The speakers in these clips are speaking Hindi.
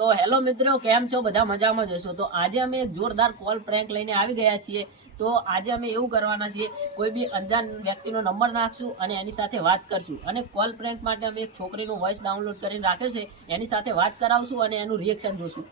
તો હેલો મિત્રો કેમ છો? બધા મજામાં જ હશો. તો આજે અમે એક જોરદાર કોલ પ્રેન્ક લઈને આવી ગયા છીએ. તો આજે અમે એવું કરવાના છીએ કોઈ બી અંજાન વ્યક્તિનો નંબર નાખશું અને એની સાથે વાત કરશું. અને કોલ પ્રેન્ક માટે અમે એક છોકરીનું વોઇસ ડાઉનલોડ કરીને રાખ્યો છે. એની સાથે વાત કરાવશું અને એનું રિએક્શન જોશું.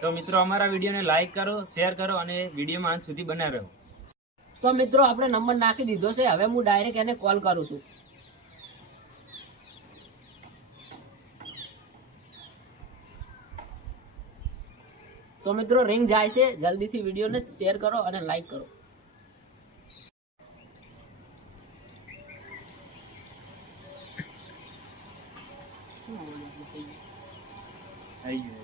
તો મિત્રો અમારા વિડીયોને લાઈક કરો શેર કરો અને વિડીયોમાં અંત સુધી બના રહો. તો મિત્રો આપણે નંબર નાખી દીધો છે. હવે હું ડાયરેક્ટ એને કોલ કરું છું. તો મિત્રો રિંગ જાય છે. જલ્દીથી વિડીયોને શેર કરો અને લાઈક કરો. हेलो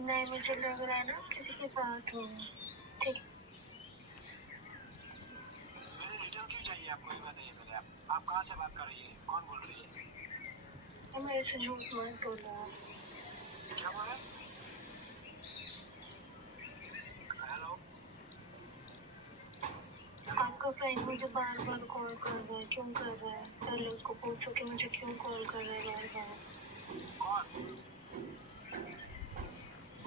नहीं, मुझे लग रहा है ना किसी के साथ हो। ठीक। आप कहाँ से बात कर रही है कौन बोल रही है मेरे से झूठ मत बोलो। क्या आपका फ्रेंड मुझे बार बार कॉल कर रहा है। क्यों कर रहा है? पहले उसको पूछो कि मुझे क्यों कॉल कर रहा है बार बार कौन?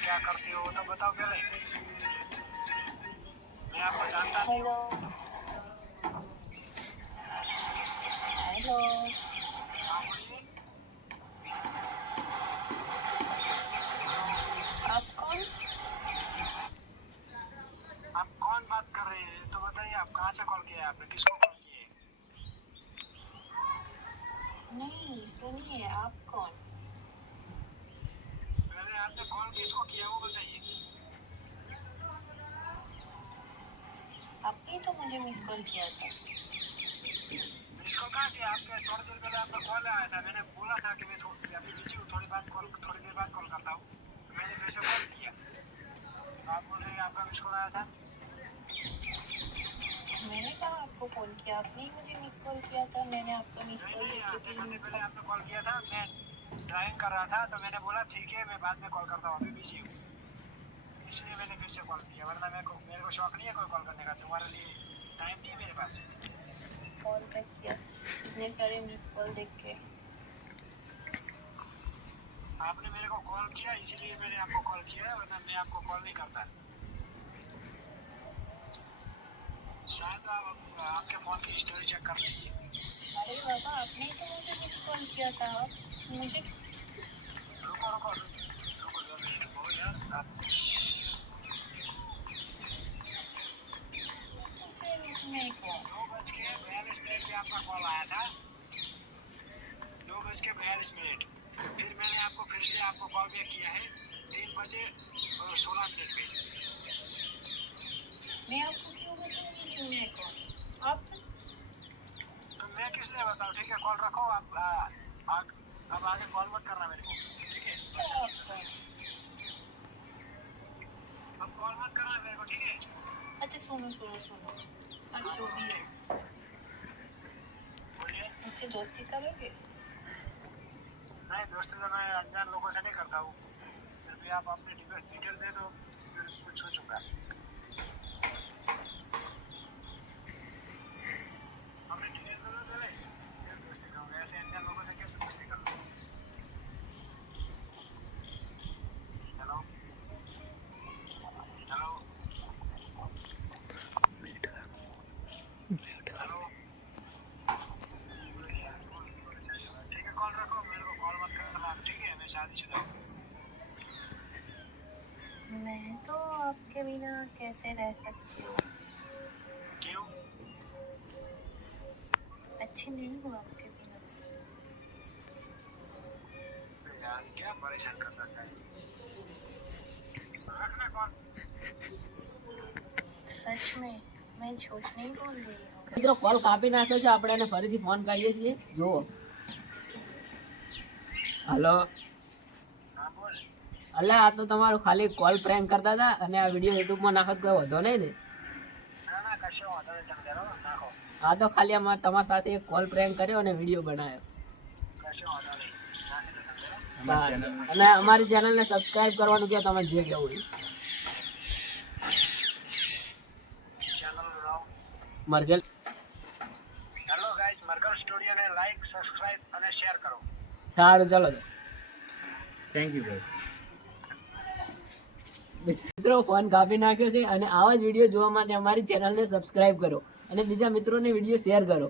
क्या करती हो वो तो बताओ पहले मैं आपको जानता नहीं हेलो हेलो हाँ बोलिए आप कौन आप कौन बात कर रहे हैं तो बताइए आप कहाँ से कॉल किया है आपने किसको कॉल किए नहीं सुनिए आप कौन पहले आपने कॉल किसको किया वो बताइए। आपने तो मुझे मिस कॉल किया था। इसको कहा कि आपके थोड़ी देर पहले आपका कॉल आया था। मैंने बोला था कि मैं थोड़ी अभी बिज़ी हूँ थोड़ी बात कॉल थोड़ी देर बाद कॉल करता हूँ। मैंने फिर से कॉल किया। तो आप बोल रहे आपका मिस कॉल आया था। मैंने कहा आपको फ़ोन किया। आपने ही मुझे मिस कॉल किया था। मैंने आपको मिस कॉल पहले आपने कॉल किया था। मैं ड्राइंग कर रहा था तो मैंने बोला ठीक है मैं बाद में कॉल करता हूँ अभी बिज़ी हूँ। इसलिए मैंने फिर से कॉल किया वरना मेरे को मेरे को शौक नहीं है कोई कॉल करने का तुम्हारे लिए टाइम नहीं है मेरे पास। कॉल बैक किया इतने सारे मिस कॉल देख के। आपने मेरे को कॉल किया इसलिए मैंने आपको कॉल किया है वरना मैं आपको कॉल नहीं करता। शायद आप आपके फ़ोन की हिस्ट्री चेक कर लीजिए। अरे बाबा आपने तो मुझे मिस कॉल किया था। आपका दो बज के बयालीस मिनट फिर मैंने आपको फिर से आपको कॉल बैक किया है तीन बजे और सोलह मिनट पे मैं आपको क्यों कौन आप तो मैं किस लिए बताऊँ? ठीक है कॉल रखो आप आ, आ, अब आगे कॉल मत करना मेरे को। ठीक है? अब कॉल मत करना मेरे को ठीक है? अच्छा सुनो सुनो सुनो। आप जो भी है। बोलिए। मुझसे दोस्ती करोगे? नहीं दोस्ती तो मैं अनजान लोगों से नहीं करता हूँ। फिर भी आप अपनी डिटेल दे दो फिर कुछ हो चुका मैं तो आपके बिना कैसे रह सकती हूँ? क्यों? अच्छी नहीं हूँ आपके बिना। यार क्या परेशान करना चाहिए? सच में मैं झूठ नहीं बोल रही हूँ। મિત્રો કોલ કાપી નાખ્યો છે આપણે એને ફરીથી ફોન કરીએ છીએ જુઓ હલો અલ્યા આ તો તમારો ખાલી કોલ પ્રેન્ક કરતા હતા અને આ વીડિયો યુટ્યુબમાં નાખો તો કોઈ વધો નહીં ને. આ તો ખાલી અમારે તમારી સાથે એક કોલ પ્રેન્ક કર્યો અને વીડિયો બનાવ્યો. અને અમારી ચેનલને સબસ્ક્રાઇબ કરવાનું કે તમે જે કહેવું એ. ચેનલ નામ મરઘેલ. હેલો ગાઈઝ મરકર સ્ટુડિયોને લાઈક સબસ્ક્રાઇબ અને શેર કરો. સારું ચલો. થેન્ક યુ ભાઈ. મિત્રો, ફોન કાપી નાખ્યો છે અને આવા જ વીડિયો જોવા માટે અમારી ચેનલને સબસ્ક્રાઈબ કરો અને બીજા મિત્રોને વીડિયો શેર કરો.